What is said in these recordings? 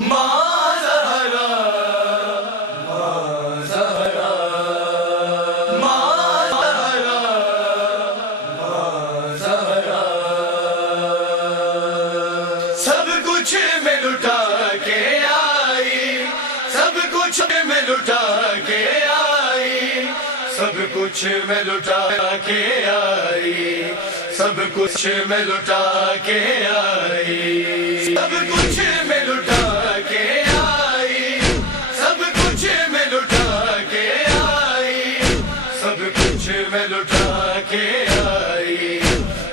سب کچھ میں لٹا کے آئی، سب کچھ میں لٹا کے آئی، سب کچھ میں لٹا کے آئی، سب کچھ میں لٹا کے آئی، سب کچھ میں لٹا کے آئی، سب کچھ میں لٹا کے آئی، سب کچھ میں لٹا کے آئی،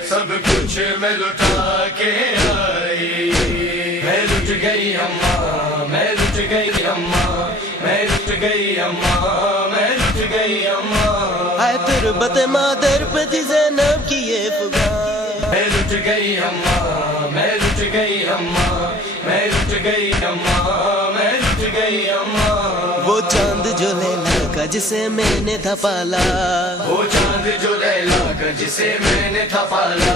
سب کچھ میں لٹا کے آئی۔ میں لٹ گئی اماں، میں لٹ گئی اماں، میں لٹ گئی اماں، میں لٹ گئی اماں، ہے تربت مادر پہ تھی زینب کی یہ فغان۔ میں لٹ گئی اماں، میں لٹ گئی اماں، میں لٹ گئی اماں، میں لٹ گئی اماں، وہ چاند جو لیلا کا جسے میں نے تھا پالا، وہ چاند جو لیلا کا جسے میں نے تھا پالا،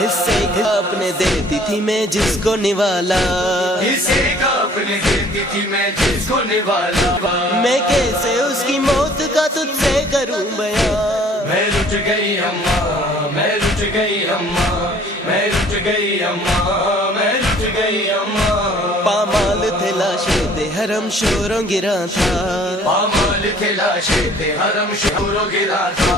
حصے کا اپنے دیتی تھی میں جس کو نوالا، حصے کا اپنے دیتی تھی میں جس کو نوالا، میں کیسے اس کی موت کا تجھ سے کروں بیان۔ میں لٹ گئی اماں، میں لٹ گئی اماں، میں لٹ گئی اماں، میں لٹ گئی اماں، پامال تھے لاشیں دے حرم شوروں گرا تھا، پامال تھے لاشیں تھے حرم شوروں گرا تھا،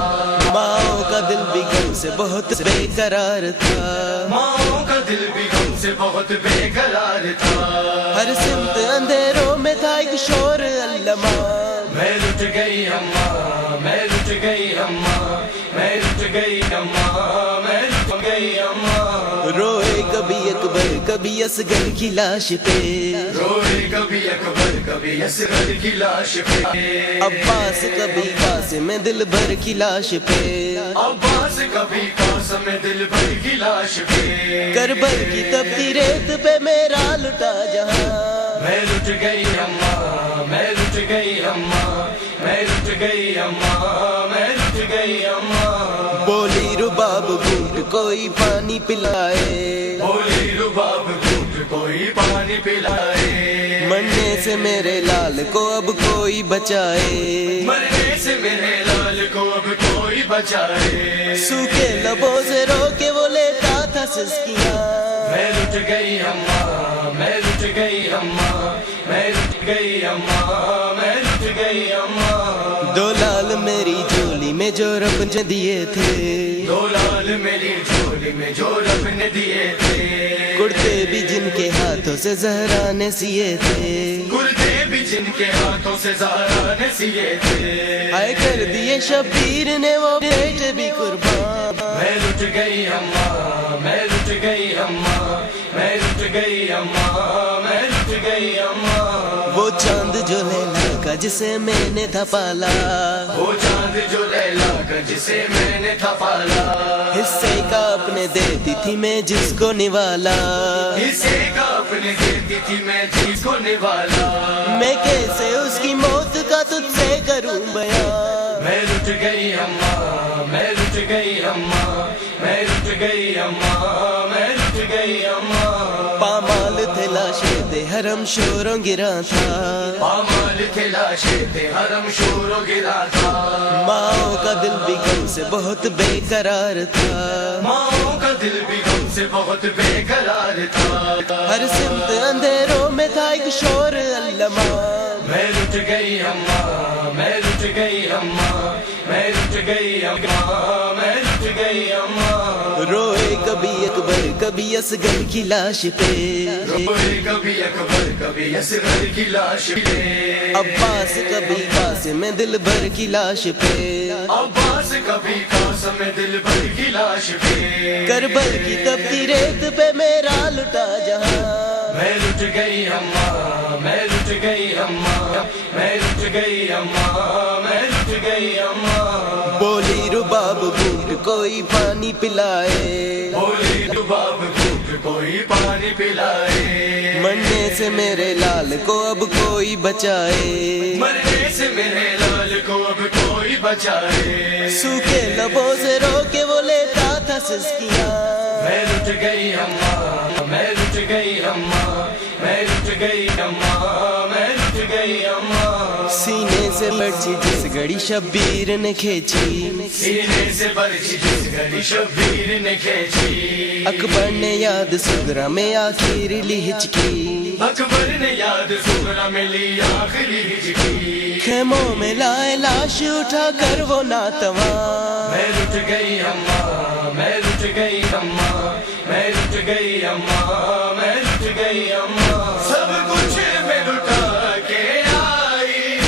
ماؤں کا دل بھی غم سے بہت بے قرار تھا، ماؤں کا دل بھی غم سے بہت بے قرار تھا، ہر سمت اندھیروں میں تھا ایک شور علماں۔ میں لٹ گئی اماں، میں لٹ گئی اماں، میں لٹ گئی اماں، میں لٹ گئی اماں، روئے کبھی اکبر کبھی اصغر کی لاش پہ، روئے کبھی اکبر کبھی اصغر کی لاش پہ، عباس کبھی قاسم دل بھر کی لاش پہ، عباس کبھی قاسم دل بھر کی لاش پہ، کربل کی تپتی ریت پہ میرا لٹا جہاں۔ میں لٹ گئی اماں، میں لٹ گئی اماں، میں لٹ گئی اماں، میں لٹ گئی اماں، بولی رباب گھونٹ کوئی پانی پلائے، بولی رباب گھونٹ کوئی پانی پلائے، مرنے سے میرے لال کو اب کوئی بچائے، مرنے سے میرے لال کو اب کوئی بچائے، سوکھے لبوں سے رو کے وہ لیتا تھا سسکیاں۔ میں لٹ گئی اماں، میں لٹ گئی اماں، میں لٹ گئی اماں، میں لٹ گئی اماں، دو لال میری جھولی میں جو رب نے دیے تھے، دو لال میری جھولی میں جو رب نے دیے تھے، کرتے بھی جن کے ہاتھوں سے زہرا نے سیے تھے، کرتے بھی جن کے ہاتھوں سے زہرا نے سیے تھے، ہائے کر دیے شبیر نے وہ بیٹے بھی قربان۔ میں لٹ گئی اماں، میں لٹ گئی اماں، میں لٹ گئی اماں، میں لٹ گئی اماں، وہ چاند جو لیلا کا جسے میں نے تھا پالا، وہ چاند جو لیلا کا جسے میں نے تھا پالا، حصے کا اپنے دیتی تھی میں جس کو نوالا، حصے کا اپنے دیتی تھی میں جس کو نوالا، میں کیسے اس کی موت کا تجھ سے کروں بیان۔ میں لٹ گئی اماں، میں لٹ گئی اماں، میں لٹ گئی اماں، میں لٹ گئی اماں، پامال تھے لاشیں دے حرم شوروں گرا تھا، پامال تھے لاشیں تھے حرم شوروں گرا تھا، ماؤں کا دل بھی غم سے بہت بے قرار تھا، ماؤں کا دل بھی غم سے بہت بے قرار تھا، ہر سمت اندھیروں میں تھا ایک شور علماں۔ میں لٹ گئی اماں، میں لٹ گئی اماں، میں لٹ گئی اماں، میں لٹ گئی اماں، روئے کبھی اکبر کبھی اصغر کی لاش پہ، روئے کبھی اکبر کبھی اصغر کی لاش پہ، عباس کبھی قاسم دل بھر کی لاش پہ، عباس کبھی قاسم دل بھر کی لاش پہ، کربل کی تپتی ریت پہ میرا لٹا جہاں۔ میں لٹ گئی اماں، میں لٹ گئی اماں، میں لٹ گئی اماں، میں لٹ گئی اماں، بولی رباب گھونٹ کوئی پانی پلائے، بولی رباب گھونٹ کوئی پانی پلائے، مرنے سے میرے لال کو اب کوئی بچائے، مرنے سے میرے لال کو اب کوئی بچائے، سوکھے لبوں سے رو کے وہ لیتا تھا سسکیاں۔ میں لٹ گئی اماں، میں لٹ گئی اماں، میں لٹ گئی اماں۔ گھڑی شبیر نے کھینچی سینے سے برچی جس گھڑی شبیر نے کھینچی اکبر نے یاد سغرا میں آخر لی ہچکی اکبر نے یاد سغرا میں لی آخری ہچکی خیموں میں لائے لاش اٹھا کر وہ ناتواں میں لٹ گئی اماں میں لٹ گئی اماں میں لٹ گئی اماں میں لٹ گئی اماں سب کچھ میں لٹا کے آئی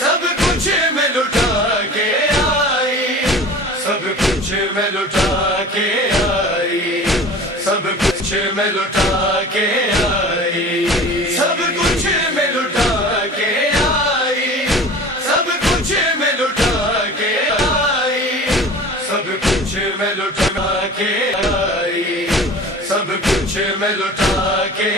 سب کچھ میں لٹا کے آئی سب کچھ میں لٹا کے آئی سب کچھ میں لٹا کے آئی سب کچھ میں لٹا کے آئی سب کچھ میں لٹا کے آئی سب کچھ میں لٹا کے آئی سب کچھ میں لٹا کے